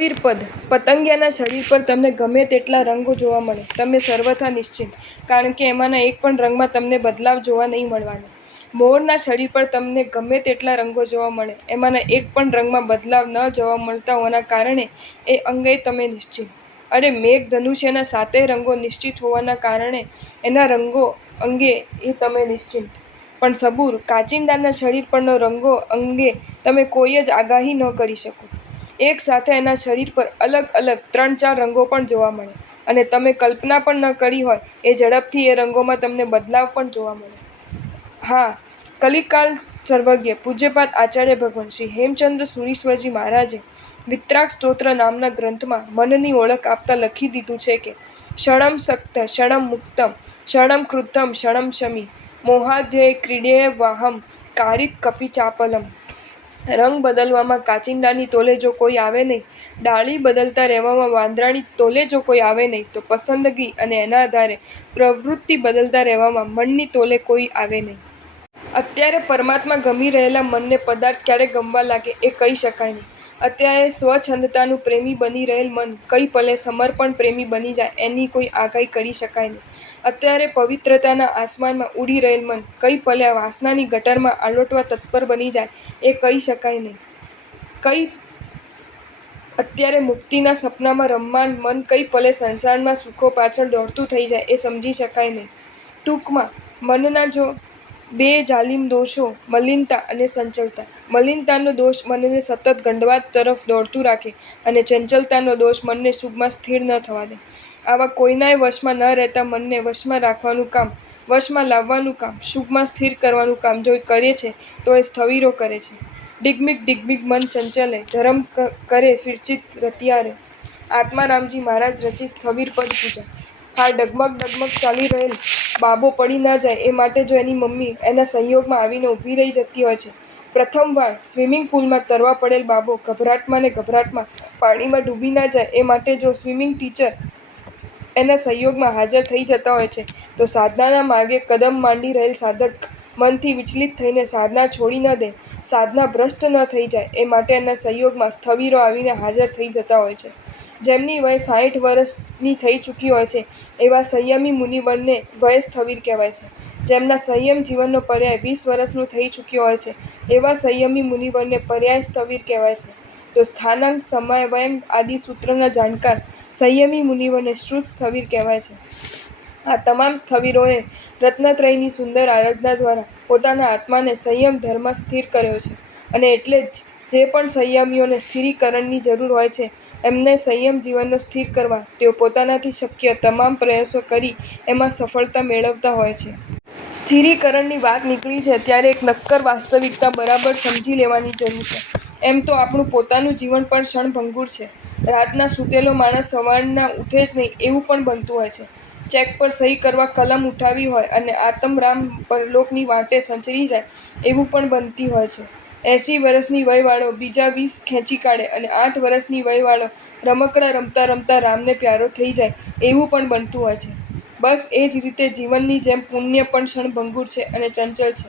વીરપદ પતંગિયાના શરીર પર તમને ગમે તેટલા રંગો જોવા મળે, તમે સર્વથા નિશ્ચિંત, કારણ કે એમાંના એક પણ રંગમાં તમને બદલાવ જોવા નહીં મળવાનો. મોરના શરીર પર તમને ગમે તેટલા રંગો જોવા મળે, એમાંના એક પણ રંગમાં બદલાવ ન જોવા મળતા હોવાના કારણે એ અંગે તમે નિશ્ચિંત. અરે મેઘધનુષ્યના 7 રંગો નિશ્ચિત હોવાના કારણે એના રંગો અંગે એ તમે નિશ્ચિંત. પણ સબૂર કાચિંડાના શરીર પરના રંગો અંગે તમે કોઈ જ આગાહી ન કરી શકો. એક સાથે એના શરીર પર અલગ અલગ 3-4 રંગો પણ જોવા મળે, અને તમે કલ્પના પણ ન કરી હોય એ ઝડપથી એ રંગોમાં તમને બદલાવ પણ જોવા મળે. હા, કલિકાલ સર્વજ્ઞ પૂજ્યપાદ આચાર્ય ભગવાન શ્રી હેમચંદ્ર સુરીશ્વરજી મહારાજે વિતરાગ સ્તોત્ર નામના ગ્રંથમાં મનની ઓળખ આપતા લખી દીધું છે કે ક્ષણમ સક્ત ક્ષણમ મુક્તમ ક્ષણમ ક્રુદ્ધમ ક્ષણમ શમી મોહાધ્યય ક્રીડેય વાહમ કારિત કપી ચાપલમ. રંગ બદલવામાં કાચિંડાની તોલે જો કોઈ આવે નહીં, ડાળી બદલતા રહેવામાં વાંદરાની તોલે જો કોઈ આવે નહીં, તો પસંદગી અને એના આધારે પ્રવૃત્તિ બદલતા રહેવામાં મનની તોલે કોઈ આવે નહીં. અત્યારે પરમાત્મા ગમી રહેલા મનને પદાર્થ ક્યારે ગમવા લાગે એ કહી શકાય નહીં. અત્યારે સ્વચ્છંદતાનું પ્રેમી બની રહેલ મન કઈ પલે સમર્પણ પ્રેમી બની જાય એની કોઈ આગાહી કરી શકાય નહીં. અત્યારે પવિત્રતાના આસમાનમાં ઉડી રહેલ મન કઈ પલે વાસનાની ગટરમાં આલોટવા તત્પર બની જાય એ કહી શકાય નહીં. અત્યારે મુક્તિના સપનામાં રમમાન મન કઈ પલે સંસારના સુખો પાછળ દોડતું થઈ જાય એ સમજી શકાય નહીં. ટૂંકમાં મનના જો 2 જાલિમ દોષો મલિનતા અને ચંચળતા. મલિનતાનો દોષ મનને સતત ગંડવાદ તરફ દોડતું રાખે, અને ચંચળતાનો દોષ મનને શુભમાં સ્થિર ન થવા દે. આવા કોઈનાય વશમાં ન રહેતા મનને વશમાં રાખવાનું કામ, વશમાં લાવવાનું કામ, શુભમાં સ્થિર કરવાનું કામ જો કરે છે તો એ સ્થવિરો કરે છે. ડિગમિગ ડિગમિગ મન ચંચલે ધર્મ કરે ફિરચિત રતિયારે. આત્મારામજી મહારાજ રચિત સ્થવિરપદ પૂજા. હા, ડગમગ ડગમગ ચાલી રહેલ બાબો પડી ના જાય એ માટે જો એની મમ્મી એના સંયોગમાં આવીને ઊભી રહી જતી હોય છે. પ્રથમ વાર સ્વિમિંગ પુલમાં તરવા પડેલ બાબો ગભરાટમાં ને ગભરાટમાં પાણીમાં ડૂબી ના જાય એ માટે જો સ્વિમિંગ ટીચર એના સંયોગમાં હાજર થઈ જતા હોય છે, તો સાધનાના માર્ગે કદમ માંડી રહેલ સાધક મનથી વિચલિત થઈને સાધના છોડી ન દે, સાધના ભ્રષ્ટ ન થઈ જાય એ માટે એના સંયોગમાં સ્થવિરો આવીને હાજર થઈ જતા હોય છે. જેમની વય 60 વર્ષની થઈ ચૂકી હોય છે એવા સંયમી મુનિવરને વય સ્થવિર કહેવાય છે. જેમના સંયમ જીવનનો પર્યાય 20 વર્ષનું થઈ ચૂક્યો હોય છે એવા સંયમી મુનિવરને પર્યાય સ્થવિર કહેવાય છે. તો સ્થાનાંક સમયવયંગ આદિ સૂત્રના જાણકાર સંયમી મુનિવરને શ્રુત સ્થવિર કહેવાય છે. આ તમામ સ્થવિરોએ રત્નત્રયની સુંદર આરાધના દ્વારા પોતાના આત્માને સંયમ ધર્મમાં સ્થિર કર્યો છે, અને એટલે જ જે પણ સંયમીઓને સ્થિરીકરણની જરૂર હોય છે એમને સંયમ જીવનનો સ્થિર કરવા તેઓ પોતાનાથી શક્ય તમામ પ્રયાસો કરી એમાં સફળતા મેળવતા હોય છે. સ્થિરીકરણની વાત નીકળી છે ત્યારે એક નક્કર વાસ્તવિકતા બરાબર સમજી લેવાની જરૂર છે. એમ તો આપણું પોતાનું જીવન પણ ક્ષણભંગુર છે. રાતના સૂતેલો માણસ સવારના ઉઠે જ નહીં એવું પણ બનતું હોય છે. ચેક પર સહી કરવા કલમ ઉઠાવી હોય અને આતમરામ પરલોકની વાટે સંચરી જાય એવું પણ બનતી હોય છે. 80 વર્ષની વયવાળો બીજા 20 ખેંચી કાઢે અને 8 વર્ષની વયવાળો રમકડા રમતા રમતા રામને પ્યારો થઈ જાય એવું પણ બનતું હોય છે. બસ એ જ રીતે જીવનની જેમ પુણ્ય પણ ક્ષણભંગુર છે અને ચંચળ છે.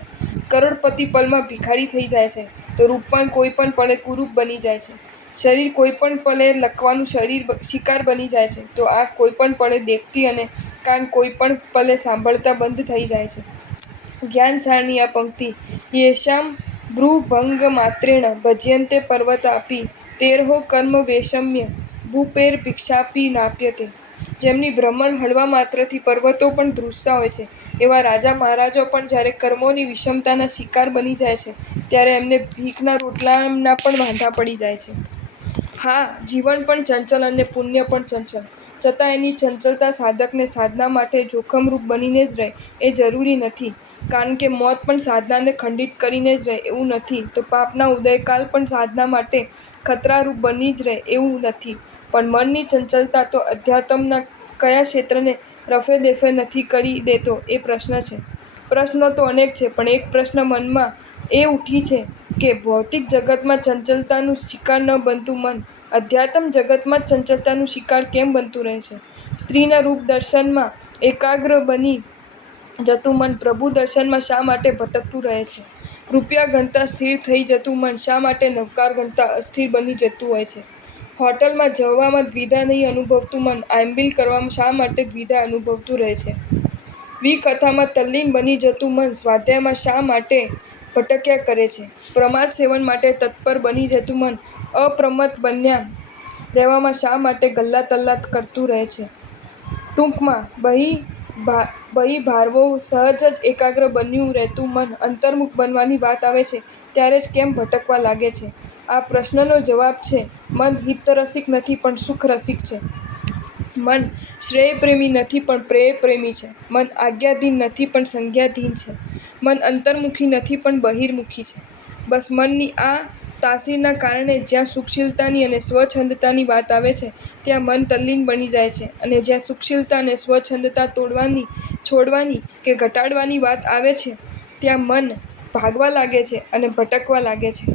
કરોડપતિ પલમાં ભિખારી થઈ જાય છે, તો રૂપવાન કોઈ પણ પળે કુરૂપ બની જાય છે. શરીર કોઈ પણ પળે લકવાનું શિકાર બની જાય છે, તો આંખ કોઈ પણ પળે દેખતી અને કાન કોઈ પણ પલે સાંભળતા બંધ થઈ જાય છે. જ્ઞાનસારની આ પંક્તિ યેષાં ભ્રૂભંગ માત્રેણ ભજ્યન્તે પર્વતાપી તેરહો કર્મ વૈષમ્ય ભૂપેર ભિક્ષાપી નાપ્યતે. જેમની ભ્રમણ હળવા માત્રથી પર્વતો પણ ધ્રુજતા હોય છે, એવા રાજા મહારાજો પણ જ્યારે કર્મોની વિષમતાના શિકાર બની જાય છે ત્યારે એમને ભીખના રોટલાના પણ વાંધા પડી જાય છે. હા, જીવન પણ ચંચળ અને પુણ્ય પણ ચંચળ, છતાં એની ચંચળતા સાધકને સાધના માટે જોખમરૂપ બનીને જ રહે એ જરૂરી નથી. કારણ કે મોત પણ સાધનાને ખંડિત કરીને જ રહે એવું નથી, તો પાપના ઉદયકાલ પણ સાધના માટે ખતરારૂપ બની જ રહે એવું નથી. પણ મનની ચંચળતા તો અધ્યાત્મના કયા ક્ષેત્રને રફેદફે નથી કરી દેતો એ પ્રશ્ન છે. પ્રશ્નો તો અનેક છે, પણ એક પ્રશ્ન મનમાં એ ઉઠી છે કે ભૌતિક જગતમાં ચંચળતાનું શિકાર ન બનતું મન અધ્યાત્મ જગતમાં જ ચંચળતાનું શિકાર કેમ બનતું રહે છે? સ્ત્રીના રૂપ દર્શનમાં એકાગ્ર બની જતું મન પ્રભુ દર્શનમાં શા માટે ભટકતું રહે છે? રૂપિયા ગણતા સ્થિર થઈ જતું મન શા માટે નવકાર ગણતા અસ્થિર બની જતું હોય છે? હોટલમાં જવામાં દ્વિધા નહીં અનુભવતું મન આંબિલ કરવામાં શા માટે દ્વિધા અનુભવતું રહે છે? વિકથામાં તલ્લીન બની જતું મન સ્વાધ્યાયમાં શા માટે ભટક્યા કરે છે? પ્રમાદ સેવન માટે તત્પર બની જતું મન અપ્રમત્ત બન્યા રહેવામાં શા માટે ગલ્લા તલ્લા કરતું રહે છે? ટૂંકમાં બહી ભારવો સહજ જ એકાગ્ર બન્યું રહેતું મન અંતર્મુખ બનવાની વાત આવે છે ત્યારે જ કેમ ભટકવા લાગે છે? આ પ્રશ્નનો જવાબ છે મન હિતરસિક નથી પણ સુખરસિક છે. મન શ્રેયપ્રેમી નથી પણ પ્રેયપ્રેમી છે. મન આજ્ઞાધીન નથી પણ સંજ્ઞાધીન છે. મન અંતર્મુખી નથી પણ બહિર્મુખી છે. બસ મનની આ તાસીરના કારણે જ્યાં સુખશીલતાની અને સ્વચ્છંદતાની વાત આવે છે ત્યાં મન તલ્લીન બની જાય છે અને જ્યાં સુખશીલતા અને સ્વચ્છંદતા છોડવાની કે ઘટાડવાની વાત આવે છે ત્યાં મન ભાગવા લાગે છે અને ભટકવા લાગે છે.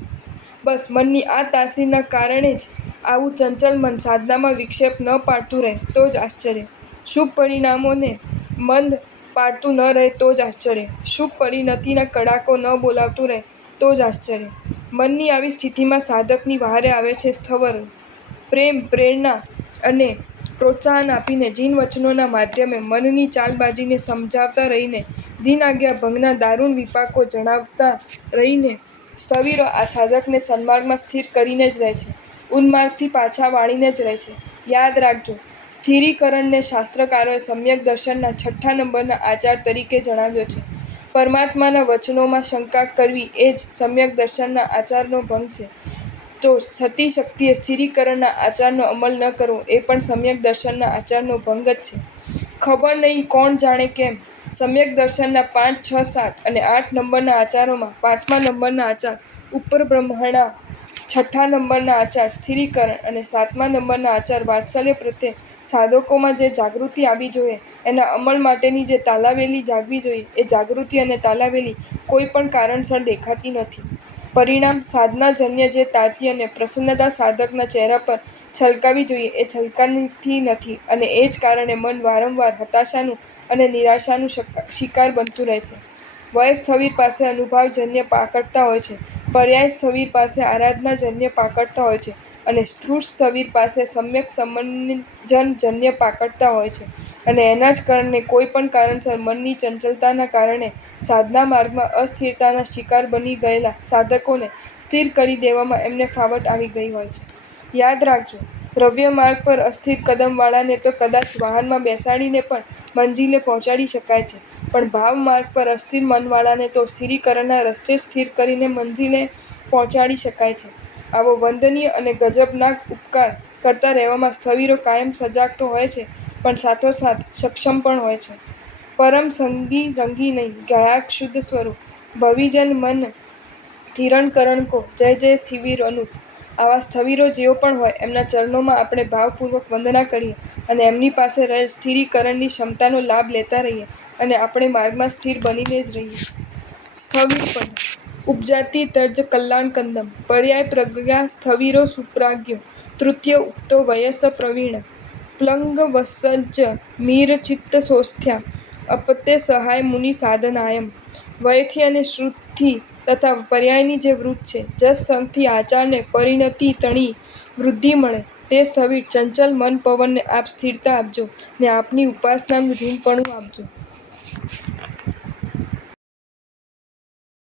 બસ મનની આ તાસીરના કારણે જ આવું ચંચલ મન સાધનામાં વિક્ષેપ ન પાડતું રહે તો જ આશ્ચર્ય. શુભ પરિણામોને મંદ પાડતું ન રહે તો જ આશ્ચર્ય. શુભ પરિણતિના કડાકો ન બોલાવતું રહે તો જ આશ્ચર્ય. મનની આવી સ્થિતિમાં સાધકની વહારે આવે છે સ્થવરો. પ્રેમ, પ્રેરણા અને પ્રોત્સાહન આપીને જીન વચનોના માધ્યમે મનની ચાલબાજીને સમજાવતા રહીને જીન આજ્ઞા ભંગના દારૂણ વિપાકો જણાવતા રહીને સ્થવિરો આ સાધકને સન્માર્ગમાં સ્થિર કરીને જ રહે છે, ઉન્માર્ગથી પાછા વાળીને જ રહે છે. યાદ રાખજો, સ્થિરીકરણને શાસ્ત્રકારોએ સમ્યક દર્શનના 6થા નંબરના આચાર તરીકે જણાવ્યો છે. પરમાત્માના વચનોમાં શંકા કરવી એ જ સમ્યક દર્શનના આચારનો ભંગ છે. તો સતી શક્તિએ સ્થિરીકરણના આચારનો અમલ ન કરવો એ પણ સમ્યક દર્શનના આચારનો ભંગ જ છે. ખબર નહીં કોણ જાણે કેમ સમ્યક દર્શનના 5, 6, 7 અને 8 નંબરના આચારોમાં 5મા નંબરના આચાર ઉપરબ્રહ્મણા, 6થા નંબરના આચાર સ્થિરીકરણ અને 7મા નંબરના આચાર વાત્સલ્ય પ્રત્યે સાધકોમાં જે જાગૃતિ આવવી જોઈએ, એના અમલ માટેની જે તાલાવેલી જાગવી જોઈએ, એ જાગૃતિ અને તાલાવેલી કોઈ પણ કારણસર દેખાતી નથી. પરિણામ સાધનાજન્ય જે તાજગી અને પ્રસન્નતા સાધકના ચહેરા પર છલકાવી જોઈએ એ છલકાતી નથી અને એ જ કારણે મન વારંવાર હતાશાનું અને નિરાશાનું શિકાર બનતું રહે છે. વય સ્થવિર પાસે અનુભાવજન્ય પાકડતા હોય છે, પર્યાય સ્થવિર પાસે આરાધનાજન્ય પાકડતા હોય છે અને સ્ત્રુષ સ્થવિર પાસે સમ્યક સમંજનજન્ય પાકડતા હોય છે અને એના જ કારણે કોઈ પણ કારણસર મનની ચંચલતાના કારણે સાધના માર્ગમાં અસ્થિરતાના શિકાર બની ગયેલા સાધકોને સ્થિર કરી દેવામાં એમને ફાવટ આવી ગઈ હોય છે. યાદ રાખજો, દ્રવ્ય માર્ગ પર અસ્થિર કદમવાળાને તો કદાચ વાહનમાં બેસાડીને પણ મંજિલે પહોંચાડી શકાય છે, પણ ભાવ માર્ગ પર અસ્થિર મનવાળાને તો સ્થિરીકરણના રસ્તે સ્થિર કરીને મંજિલે પહોંચાડી શકાય છે. આવો વંદનીય અને ગજબનાક ઉપકાર કરતા રહેવામાં સ્થવિરો કાયમ સજાગ તો હોય છે પણ સાથોસાથ સક્ષમ પણ હોય છે. પરમ સંગી રંગી નહીં ગાયક શુદ્ધ સ્વરૂપ ભવિજન મન થિરણ કો જય જય સ્થિવીર અનુપ. આવા સ્થવિરો જેઓ પણ હોય એમના ચરણોમાં આપણે ભાવપૂર્વક વંદના કરીએ અને એમની પાસે રહેલ સ્થિરીકરણની ક્ષમતાનો લાભ લેતા રહીએ અને આપણે માર્ગમાં સ્થિર બનીને જ રહીએ. સ્થવિર પદ ઉપજાતિ તર્જ કલ્યાણ કંદમ પર્યાય પ્રજ્ઞા સ્થવિરો સુપ્રાજ્ઞો તૃતીય ઉક્તો વયસ પ્રવીણ પ્લંગ વસજ્જ મીર ચિત્ત સોસ્થ્યા અપતે સહાય મુનિ સાધનાયમ. વયથી અને શ્રુતથી તથા પર્યાયની જે વૃત્ત છે, જસ સંગથી આચારને પરિણતિ તણી વૃદ્ધિ મળે તે સ્થવિર ચંચલ મન પવનને આપ સ્થિરતા આપજો ને આપની ઉપાસનાનું જીણપણું આપજો.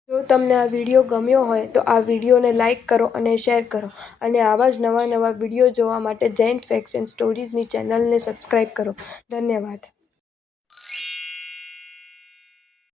જો તમને આ વિડીયો ગમ્યો હોય તો આ વિડીયોને લાઇક કરો અને શેર કરો અને આવા જ નવા વિડીયો જોવા માટે જૈન ફેક્ટ્સ એન્ડ સ્ટોરીઝની ચેનલને સબસ્ક્રાઈબ કરો. ધન્યવાદ.